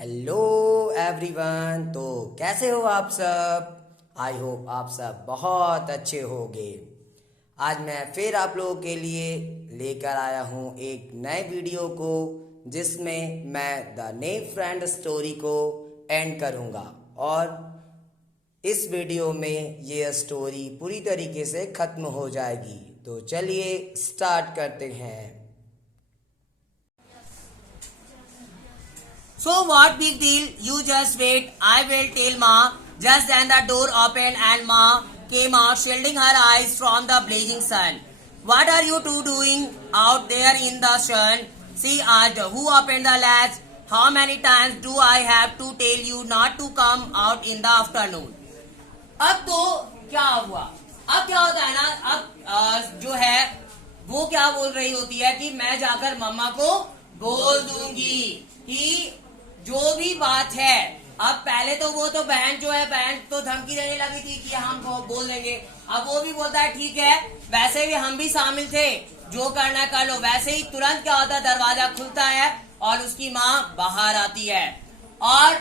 Hello everyone. तो कैसे हो आप सब? आई होप आप सब बहुत अच्छे होंगे। आज मैं फिर आप लोगों के लिए लेकर आया हूँ एक नए वीडियो को, जिसमें मैं द नेम फ्रेंड स्टोरी को एंड करूँगा और इस वीडियो में ये स्टोरी पूरी तरीके से ख़त्म हो जाएगी। तो चलिए स्टार्ट करते हैं। So what big deal? You just wait. I will tell Ma. Just then the door opened and Ma came out, shielding her eyes from the blazing sun. What are you two doing out there in the sun? She asked. Who opened the latch? How many times do I have to tell you not to come out in the afternoon? अब तो क्या हुआ? अब क्या होता है ना, अब जो है वो क्या बोल रही होती है कि मैं जाकर मम्मा को बोल दूंगी कि जो भी बात है। अब पहले तो वो तो बहन जो है, बहन तो धमकी देने लगी थी कि हम बोल देंगे। अब वो भी बोलता है ठीक है, वैसे भी हम भी शामिल थे, जो करना कर लो। वैसे ही तुरंत क्या होता है, दरवाजा खुलता है और उसकी माँ बाहर आती है और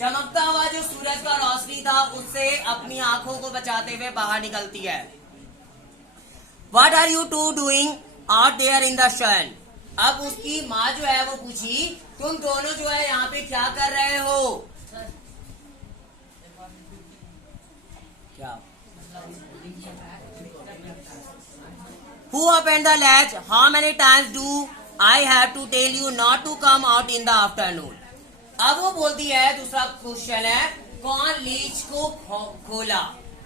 चमकता हुआ जो सूरज का रोशनी था उससे अपनी आंखों को बचाते हुए बाहर निकलती है। What are you two doing out there in the sun? अब उसकी माँ जो है वो पूछी, तुम दोनों जो है यहाँ पे क्या कर रहे हो? क्या? Who opened the latch? How many times do I have to tell you not to come out in the afternoon? अब वो बोलती है, दूसरा क्वेश्चन है, कौन लीच को खोला?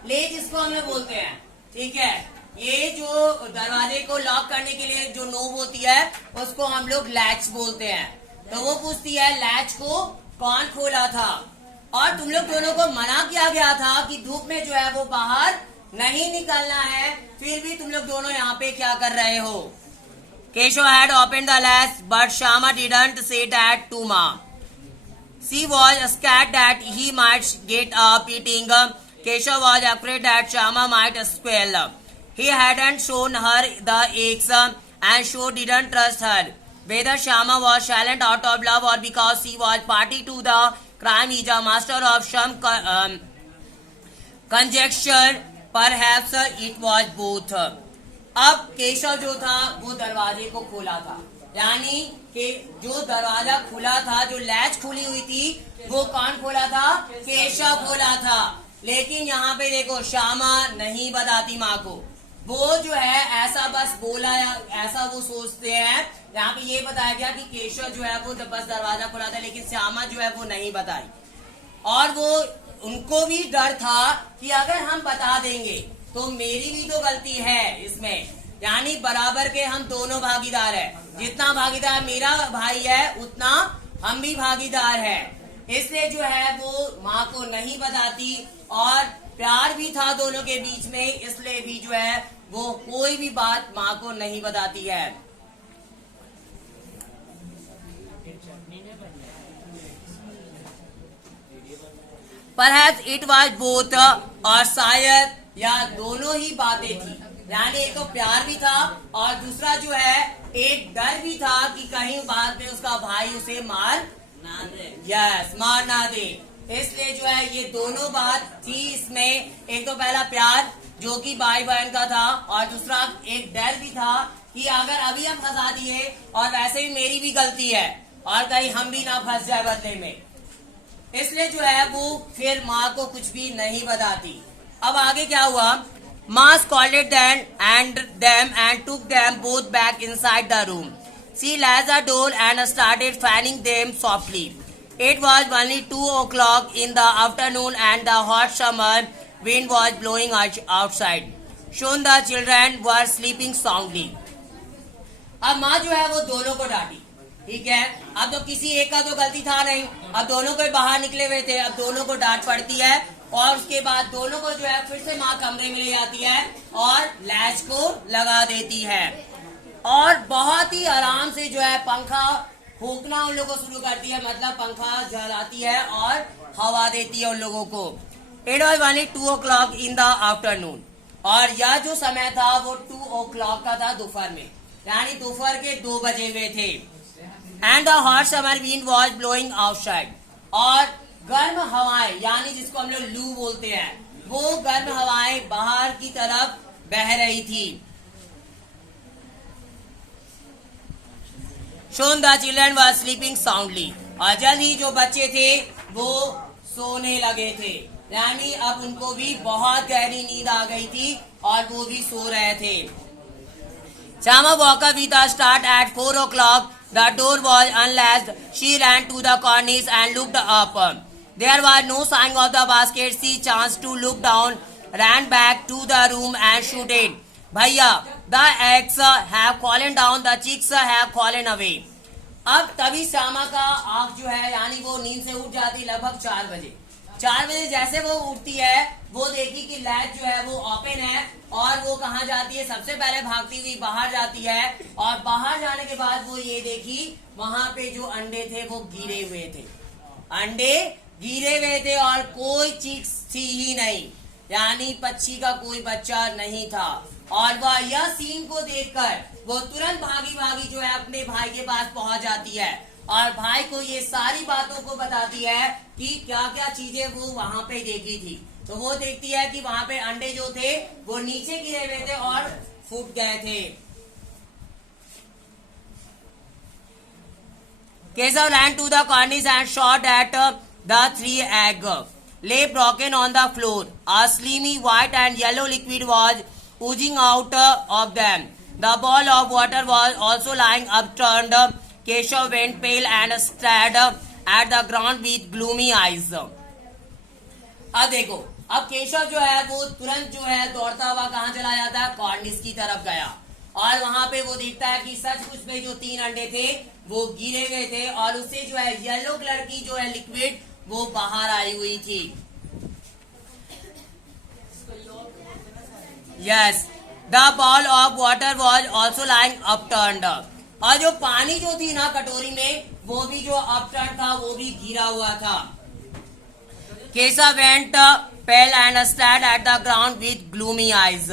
लीच इसको हमें बोलते हैं, ठीक है। ये जो दरवाजे को लॉक करने के लिए जो नोब होती है उसको हम लोग लैच बोलते हैं। तो वो पूछती है, लैच को कौन खोला था? और तुम लोग दोनों को मना किया गया था कि धूप में जो है वो बाहर नहीं निकलना है, फिर भी तुम लोग दोनों यहाँ पे क्या कर रहे हो? Keshav had opened the latch, but Shama didn't say that to Ma. She was scared that he might get up eating. Keshav was afraid that Shama might squeal. He hadn't shown her the eggs and so didn't trust her. Whether Shama was silent out of love or because she was party to the crime, he is a master of some conjecture. Perhaps it was both. अब केशव जो था वो दरवाजे को खोला था, यानी कि जो दरवाजा खुला था, जो लैच खुली हुई थी, वो कौन खोला था? केशव खोला था। लेकिन यहाँ पे देखो, श्यामा नहीं बताती माँ को। वो जो है ऐसा बस बोला, ऐसा वो सोचते हैं। यहाँ पे ये बताया गया कि केशव जो है वो बस दरवाजा खुला था, लेकिन श्यामा जो है वो नहीं बताई। और वो उनको भी डर था कि अगर हम बता देंगे तो मेरी भी तो गलती है इसमें, यानी बराबर के हम दोनों भागीदार हैं। जितना भागीदार मेरा भाई है उतना हम भी भागीदार हैं। इसलिए जो है वो माँ को नहीं बताती और प्यार भी था दोनों के बीच में, इसलिए भी जो है वो कोई भी बात माँ को नहीं बताती है। Perhaps it was both, और शायद या दोनों ही बातें थी, यानी एक तो प्यार भी था और दूसरा जो है एक डर भी था कि कहीं बाद में उसका भाई उसे मार ना दे। यस, मार ना दे। इसलिए जो है ये दोनों बात थी इसमें। एक तो पहला प्यार जो कि भाई बहन का था, और दूसरा एक डर भी था कि अगर अभी हम फंसा दिए और वैसे भी मेरी भी गलती है और कहीं हम भी ना फंस जाए बदले में। इसलिए जो है वो फिर माँ को कुछ भी नहीं बताती। अब आगे क्या हुआ? माँ scolded them and took them both back inside the room. She latched the door and started fanning them softly. It was only 2 o'clock in the afternoon and the hot summer wind was blowing outside. Soon the children were sleeping soundly. अब माँ जो है वो दोनों को डांटी, ठीक है। अब तो किसी एक का तो गलती था नहीं, अब दोनों को बाहर निकले हुए थे, अब दोनों को डांट पड़ती है और उसके बाद दोनों को जो है फिर से माँ कमरे में ले जाती है और लैच को लगा देती है और बहुत ही आराम से जो है पंखा फूकना उन लोगों को शुरू करती है, मतलब पंखा जलाती है और हवा देती है उन लोगों को। It was only 2 o'clock in the afternoon, और यह जो समय था वो 2 o'clock का था, दोपहर में, यानी दोपहर के 2 बजे हुए थे। And the hot summer wind was blowing outside, और गर्म हवाएं यानी जिसको हम लोग लू बोलते हैं, वो गर्म हवाएं बाहर की तरफ बह रही थी। Soon the children were sleeping soundly, और जल्द ही जो बच्चे थे वो सोने लगे थे, यानी अब उनको भी बहुत गहरी नींद आ गई थी और वो भी सो रहे थे। Chama woke up with a start at 4 o'clock. The door was unlatched. She ran to the cornice and looked up. There was no sign of the basket. She chanced to look down, ran back to the room and shouted, "Bhaiya, the eggs have fallen down. The chicks have fallen away." अब तभी श्यामा का आंख जो है यानी वो नींद से उठ जाती लगभग 4 बजे। 4 बजे जैसे वो उठती है वो देखी कि लैच जो है वो ओपन है और वो कहाँ जाती है, सबसे पहले भागती हुई बाहर जाती है और बाहर जाने के बाद वो ये देखी वहां पे जो अंडे थे वो गिरे हुए थे, अंडे गिरे हुए थे और कोई चिक्स थी ही नहीं, यानी पक्षी का कोई बच्चा नहीं था। और वह यह सीन को देखकर वो तुरंत भागी भागी जो है अपने भाई के पास पहुंच जाती है और भाई को ये सारी बातों को बताती है कि क्या क्या चीजें वो वहां पे देखी थी। तो वो देखती है कि वहां पे अंडे जो थे वो नीचे गिरे हुए थे और फूट गए थे। Keshav ran to the cornice and shot at the 3 eggs lay broken on the floor. A slimy white and yellow liquid was oozing out of them. The ball of water was also lying upturned. Keshav went pale and stared at the ground with gloomy eyes. अब देखो, अब केशव जो है वो तुरंत जो है दौड़ता हुआ कहाँ चला जाता है, कॉर्निस की तरफ गया और वहां पे वो देखता है कि सचमुच में जो 3 अंडे थे वो गिरे गए थे और उससे जो है येलो कलर की जो है लिक्विड वो बाहर आई हुई थी। Yes, the ball of water was also lying upturned. और जो पानी जो थी ना कटोरी में वो भी जो अपटर्न था वो भी गिरा हुआ था। Keshav went pale and stared at the ground with gloomy eyes.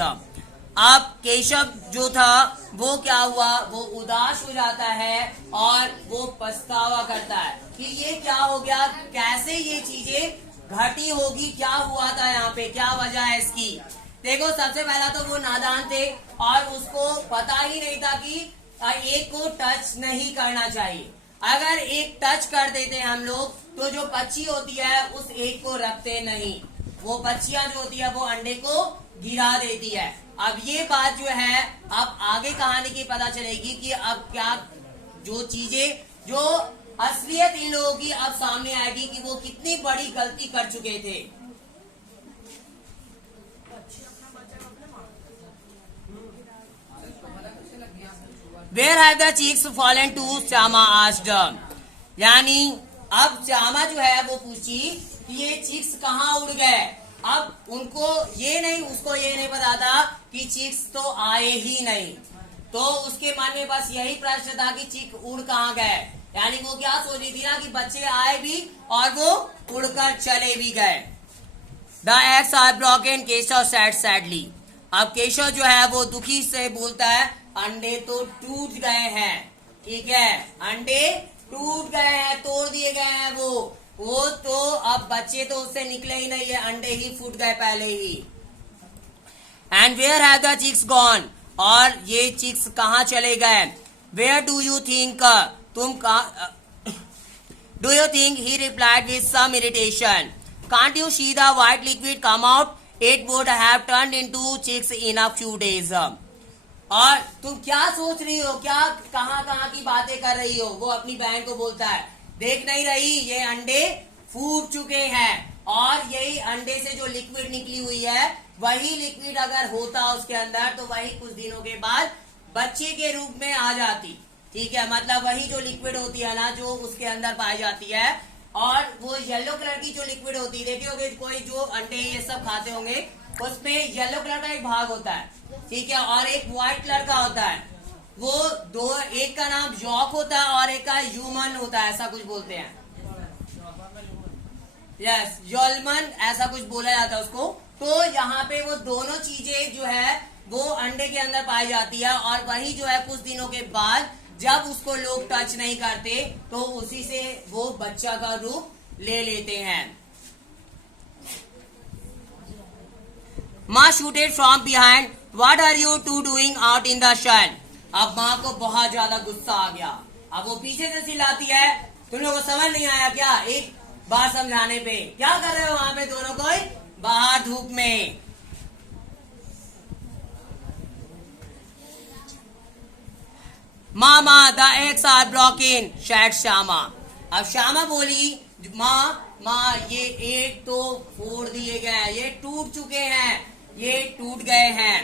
अब केशव जो था वो क्या हुआ, वो उदास हो जाता है और वो पछतावा करता है कि ये क्या हो गया, कैसे ये चीजें घटी होगी, क्या हुआ था यहाँ पे, क्या वजह है इसकी। देखो सबसे पहला तो वो नादान थे और उसको पता ही नहीं था कि एक को टच नहीं करना चाहिए। अगर एक टच कर देते हैं हम लोग तो जो पक्षी होती है उस एक को रखते नहीं, वो पक्षियां जो होती है वो अंडे को गिरा देती है। अब ये बात जो है अब आगे कहानी की पता चलेगी कि अब क्या जो चीजें जो असलियत इन लोगों की अब सामने आएगी कि वो कितनी बड़ी गलती कर चुके थे। Where have the chicks fallen to? Shyama asked. यानी अब श्यामा जो है वो पूछी कि ये चिक्स कहाँ उड़ गए। अब उनको ये नहीं, उसको ये नहीं पता था कि चिक्स तो आए ही नहीं, तो उसके मन में बस यही प्रश्न था कि चिक उड़ कहाँ गए। यानी वो क्या सोच रही थी ना कि बच्चे आए भी और वो उड़कर चले भी गए। The eggs are broken, Keshav said sadly. अब केशव जो है वो दुखी से बोलता है अंडे तो टूट गए हैं, ठीक है, अंडे टूट गए हैं, तोड़ दिए गए हैं वो तो अब बच्चे तो उससे निकले ही नहीं है, अंडे ही फूट गए पहले ही। And where have the chicks gone, और ये चिक्स कहाँ चले गए। वेयर डू यू थिंक, तुम कहाँ, do you think, he replied with some irritation, can't you see the white liquid come out, it would have turned into chicks in a few days. और तुम क्या सोच रही हो, क्या कहाँ की बातें कर रही हो, वो अपनी बहन को बोलता है, देख नहीं रही ये अंडे फूट चुके हैं और यही अंडे से जो लिक्विड निकली हुई है वही लिक्विड अगर होता उसके अंदर तो वही कुछ दिनों के बाद बच्चे के रूप में आ जाती, ठीक है, मतलब वही जो लिक्विड होती है ना जो उसके अंदर पाई जाती है। और वो येलो कलर की जो लिक्विड होती है, देखिए होगे कोई जो अंडे ये सब खाते होंगे उसमें येलो कलर का एक भाग होता है, ठीक है, और एक व्हाइट कलर का होता है, वो दो, एक का नाम यॉक होता है और एक का ह्यूमन होता है, ऐसा कुछ बोलते हैं, यस योलमन ऐसा कुछ बोला जाता है उसको। तो यहाँ पे वो दोनों चीजें जो है वो अंडे के अंदर पाई जाती है और वही जो है कुछ दिनों के बाद जब उसको लोग टच नहीं करते तो उसी से वो बच्चा का रूप ले लेते हैं। माँ shouted from behind, what are you two doing out in the sun. अब माँ को बहुत ज्यादा गुस्सा आ गया। अब वो पीछे से चिल्लाती है, तुम लोगों को समझ नहीं आया क्या? एक बार समझाने पे क्या कर रहे हो वहां पे दोनों कोई बाहर धूप में। Mama the eggs are broken said Shyama. अब श्यामा बोली, माँ ये एग तो फोड़ दिए गए हैं, ये टूट चुके हैं, ये टूट गए हैं।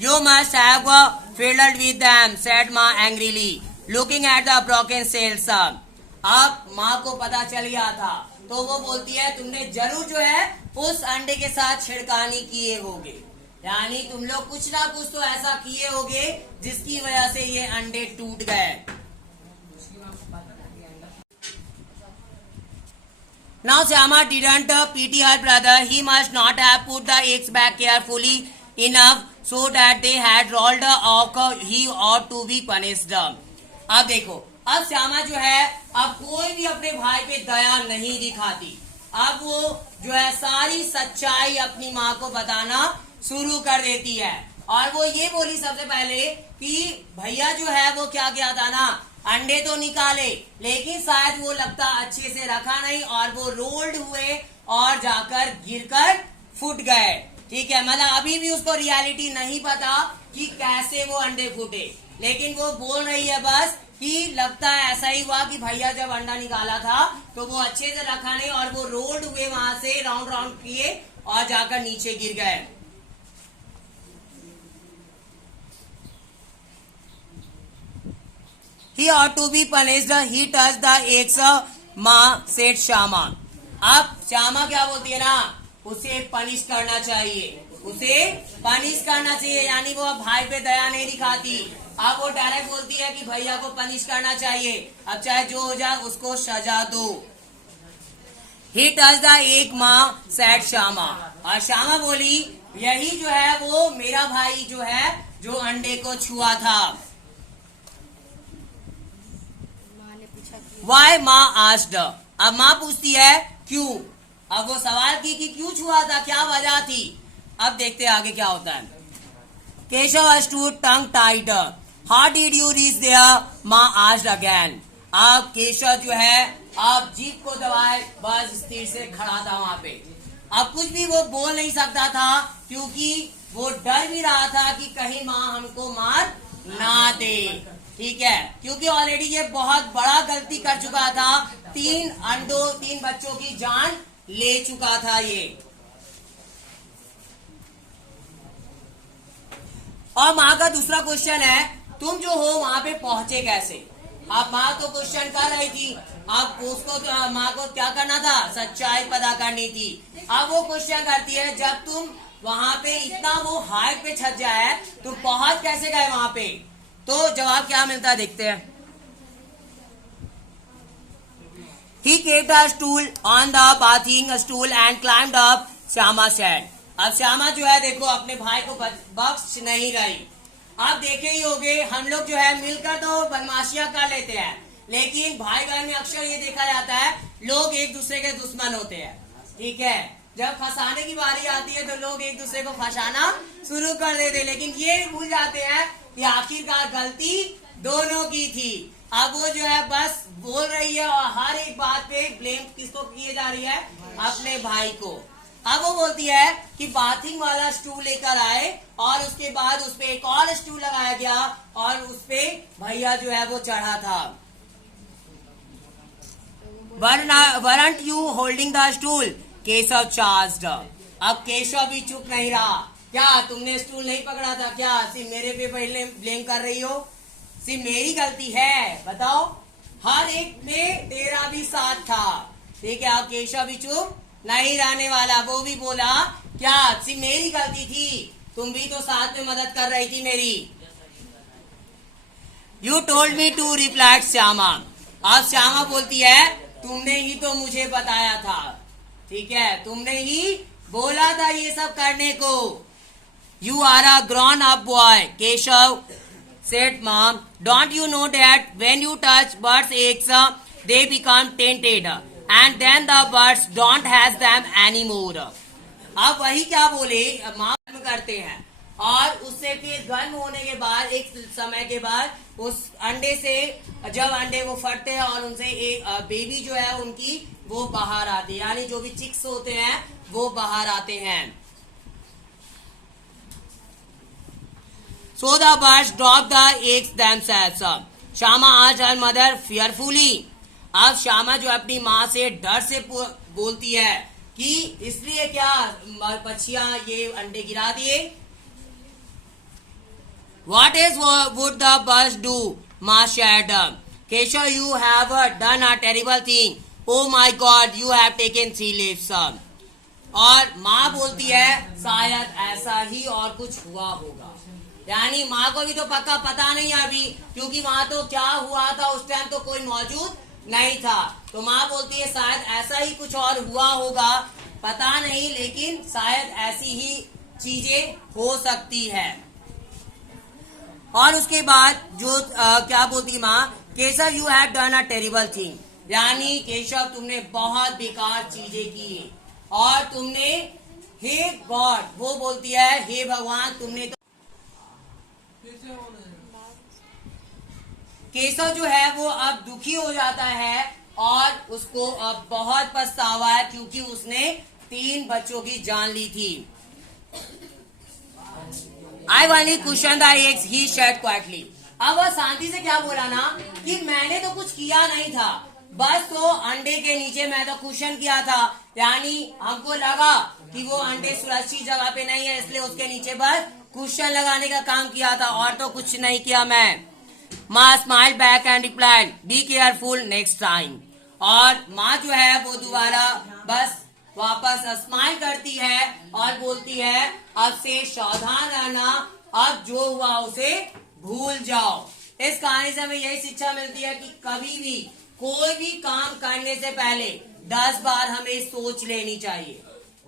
You must have fiddled with them, said माँ angrily, looking at the broken shells. अब माँ को पता चल गया था, तो वो बोलती है तुमने जरूर जो है उस अंडे के साथ छिड़कानी किए होगे, यानी तुम लोग कुछ ना कुछ तो ऐसा किए होगे जिसकी वजह से ये अंडे टूट गए। Now Syama didn't pity her brother. He must not have put the eggs back carefully enough so that they had rolled off. He ought to be punished. अब देखो, अब श्यामा जो है अब कोई भी अपने भाई पे दया नहीं दिखाती। अब वो जो है सारी सच्चाई अपनी माँ को बताना शुरू कर देती है। और वो ये बोली सबसे पहले कि भैया जो है वो क्या किया था ना, अंडे तो निकाले लेकिन शायद वो लगता अच्छे से रखा नहीं और वो रोल्ड हुए और जाकर गिरकर फूट गए। ठीक है, मतलब अभी भी उसको रियलिटी नहीं पता कि कैसे वो अंडे फूटे, लेकिन वो बोल रही है बस कि लगता है ऐसा ही हुआ कि भैया जब अंडा निकाला था तो वो अच्छे से रखा नहीं और वो रोल्ड हुए वहां से राउंड राउंड किए और जाकर नीचे गिर गए। He ought to be punished. He touched the eggs. माँ said श्यामा। अब श्यामा क्या बोलती है ना, उसे पनिश करना चाहिए, उसे पनिश करना चाहिए, यानी वो अब भाई पे दया नहीं दिखाती। अब वो डायरेक्ट बोलती है कि भैया को पनिश करना चाहिए, अब चाहे जो हो जाए उसको सजा दो। He touched the egg, माँ said श्यामा। और श्यामा बोली यही जो है वो मेरा भाई जो है जो अंडे को छुआ था। Why माँ asked। अब माँ पूछती है क्यों। अब वो सवाल की कि क्यों छुआ था, क्या वजह थी। अब देखते हैं आगे क्या होता है। Keshav stood tongue tied. How did you reach there? माँ asked again। अब केशव जो है अब जीभ को दबाए बस स्थिर से खड़ा था वहां पे। अब कुछ भी वो बोल नहीं सकता था क्योंकि वो डर भी रहा था कि कहीं माँ हमको मार ना दे। ठीक है, क्योंकि ऑलरेडी ये बहुत बड़ा गलती कर चुका था, 3 बच्चों की जान ले चुका था ये। और माँ का दूसरा क्वेश्चन है तुम जो हो वहां पे पहुंचे कैसे। अब माँ तो क्वेश्चन कर रही थी, अब उसको माँ को क्या करना था, सच्चाई पता करनी थी। अब वो क्वेश्चन करती है जब तुम वहां पे इतना वो हाइट पे छत जाए तुम पहुंच कैसे गए वहां पे। तो जवाब क्या मिलता है देखते हैं। He kept a stool on the bathing stool and climbed up, Shyama said। अब श्यामा जो है देखो अपने भाई को बख्श नहीं रही। आप देखे ही होंगे हम लोग जो है मिलकर तो बदमाशियां कर लेते हैं, लेकिन भाई बहन में अक्सर ये देखा जाता है लोग एक दूसरे के दुश्मन होते हैं। ठीक है, जब फंसाने की बारी आती है तो लोग एक दूसरे को फंसाना शुरू कर देते हैं, लेकिन ये भूल जाते हैं कि आखिरकार गलती दोनों की थी। अब वो जो है बस बोल रही है और हर एक बात पे ब्लेम किसको किए जा रही है, अपने भाई को। अब वो बोलती है कि बाथिंग वाला स्टूल लेकर आए और उसके बाद उसपे एक और स्टूल लगाया गया और उसपे भैया जो है वो चढ़ा था। Weren't you holding the stool? Keshav charged. अब केशव भी चुप नहीं रहा। क्या तुमने स्टूल नहीं पकड़ा था क्या, सिर्फ मेरे पे पहले ब्लेम कर रही हो, सिर्फ मेरी गलती है बताओ, हर एक में तेरा भी साथ था। ठीक है, अब केशव भी चुप नहीं रहने वाला, वो भी बोला क्या सिर्फ मेरी गलती थी, तुम भी तो साथ में मदद कर रही थी मेरी। You told me to, replied Shyama. अब श्यामा बोलती है तुमने ही तो मुझे बताया था। ठीक है, तुमने ही बोला था ये सब करने को। You are a grown up boy, Keshav said mom, don't you know that when you touch birds' eggs they become tainted and then the birds don't has them anymore. अब वही क्या बोले, माँ करते हैं और उससे फिर गर्म होने के बाद एक समय के बाद उस अंडे से जब अंडे वो फटते हैं और उनसे एक बेबी जो है उनकी वो बाहर आती है, यानी जो भी चिक्स होते हैं वो बाहर आते हैं. So the birds drop the eggs themselves. Shama asked her mother fearfully. अब श्यामा जो अपनी माँ से डर से बोलती है कि इसलिए क्या पक्षियां ये अंडे गिरा दिए. What is would the birds do? Ma said. Keshav, you have done a terrible thing. Oh my God, you have taken 3 leaves. और माँ बोलती है शायद ऐसा ही और कुछ हुआ होगा. यानी माँ को भी तो पक्का पता नहीं है अभी, क्योंकि वहां तो क्या हुआ था उस टाइम तो कोई मौजूद नहीं था. तो माँ बोलती है शायद ऐसा ही कुछ और हुआ होगा, पता नहीं, लेकिन शायद ऐसी ही चीजें हो सकती है. और उसके बाद जो क्या बोलती माँ, Keshav you have done a terrible thing. यानी केशव तुमने बहुत बेकार चीजें की और तुमने हे गॉड, वो बोलती है हे भगवान तुमने तो. केशव जो है वो अब दुखी हो जाता है और उसको अब बहुत पछतावा है क्योंकि उसने 3 बच्चों की जान ली थी. I only cushioned the eggs, he said quietly. अब वह शांति से क्या बोला ना कि मैंने तो कुछ किया नहीं था, बस तो अंडे के नीचे मैं तो कुशन किया था. यानी हमको लगा कि वो अंडे सुरक्षित जगह पे नहीं है, इसलिए उसके नीचे बस कुशन लगाने का काम किया था और तो कुछ नहीं किया मैं. माँ smile back and replied be careful next time. और माँ जो है वो दोबारा बस वापस स्माइल करती है और बोलती है अब से सावधान रहना, अब जो हुआ उसे भूल जाओ. इस कहानी से हमें यही शिक्षा मिलती है कि कभी भी कोई भी काम करने से पहले 10 बार हमें सोच लेनी चाहिए,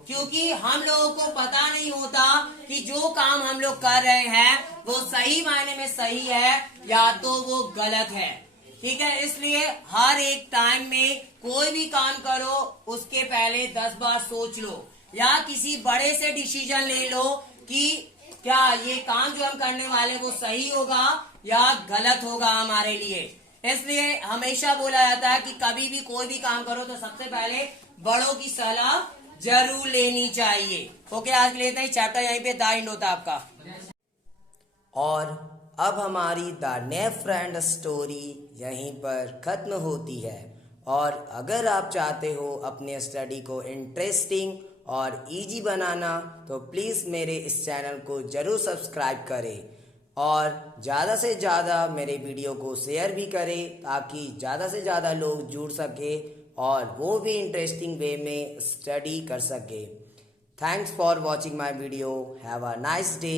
क्योंकि हम लोगों को पता नहीं होता कि जो काम हम लोग कर रहे हैं वो सही मायने में सही है या तो वो गलत है. ठीक है, इसलिए हर एक टाइम में कोई भी काम करो उसके पहले 10 बार सोच लो या किसी बड़े से डिसीजन ले लो कि क्या ये काम जो हम करने वाले वो सही होगा या गलत होगा हमारे लिए. इसलिए हमेशा बोला जाता है कि कभी भी कोई भी काम करो तो सबसे पहले बड़ों की सलाह जरूर लेनी चाहिए. ओके, आज के लिए इतना ही. चैप्टर यहीं पे द एंड होता है आपका. और अब हमारी द नेफ फ्रेंड स्टोरी यहीं पर ख़त्म होती है. और अगर आप चाहते हो अपने स्टडी को इंटरेस्टिंग और इजी बनाना तो प्लीज़ मेरे इस चैनल को ज़रूर सब्सक्राइब करें और ज़्यादा से ज़्यादा मेरे वीडियो को शेयर भी करें ताकि ज़्यादा से ज़्यादा लोग जुड़ सके और वो भी इंटरेस्टिंग वे में स्टडी कर सके. Thanks for watching my video. Have a nice day.